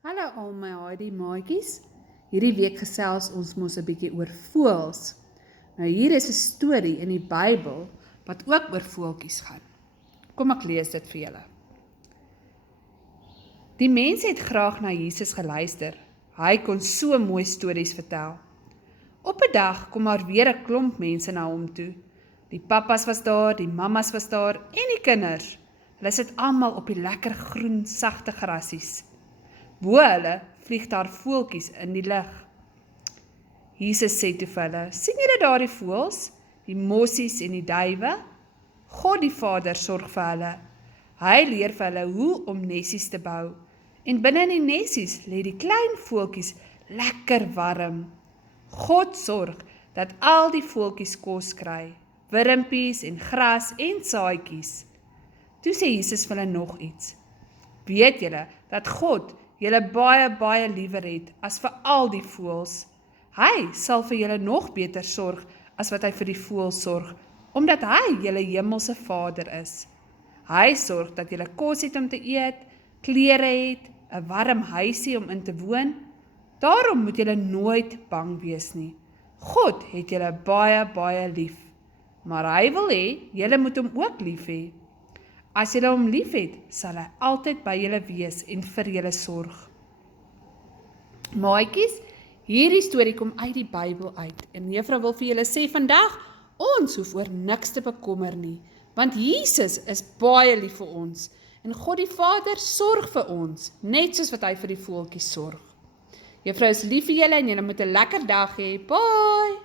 Hallo al my Heidi maatjies. Hierdie week gesels ons mos 'n bietjie oor voëls. Nou hier is 'n storie in die Bybel wat ook oor voeltjies gaan. Kom ek lees dit vir julle. Die mense het graag na Jesus geluister. Hy kon so mooi stories vertel. Op 'n dag kom daar weer 'n klomp mense na hom toe. Die pappas was daar, die mammas was daar en die kinders. Hulle sit almal op die lekker groen, sagte grasies. Bo hulle vlieg daar voeltjies in die lug. Jesus sê toe vir hulle, sien julle daar die voëls, die mossies en die duwe? God die Vader sorg vir hulle. Hy leer vir hulle hoe om nesies te bou. En binne in die nesies lê die klein voeltjies lekker warm. God sorg dat al die voeltjies kos kry, wurmpies en gras en saadjies. Toe sê Jesus vir hulle nog iets. Weet julle dat God julle baie liewer het as vir al die voëls? Hy sal vir julle nog beter sorg as wat hy vir die voëls sorg, omdat hy julle hemelse Vader is. Hy sorg dat julle kos het om te eet, klere het, 'n warm huisie om in te woon. Daarom moet julle nooit bang wees nie. God het julle baie lief, maar hy wil hê julle moet hom ook lief hê. As julle hom lief het, sal hy altyd by julle wees en vir julle sorg. Maatjies, hierdie storie kom uit die Bybel uit en juffrou wil vir julle sê vandag, ons hoef oor niks te bekommer nie, want Jesus is baie lief vir ons en God die Vader sorg vir ons, net soos wat hy vir die voeltjies sorg. Juffrou is lief vir julle en julle moet 'n lekker dag hê. Bye!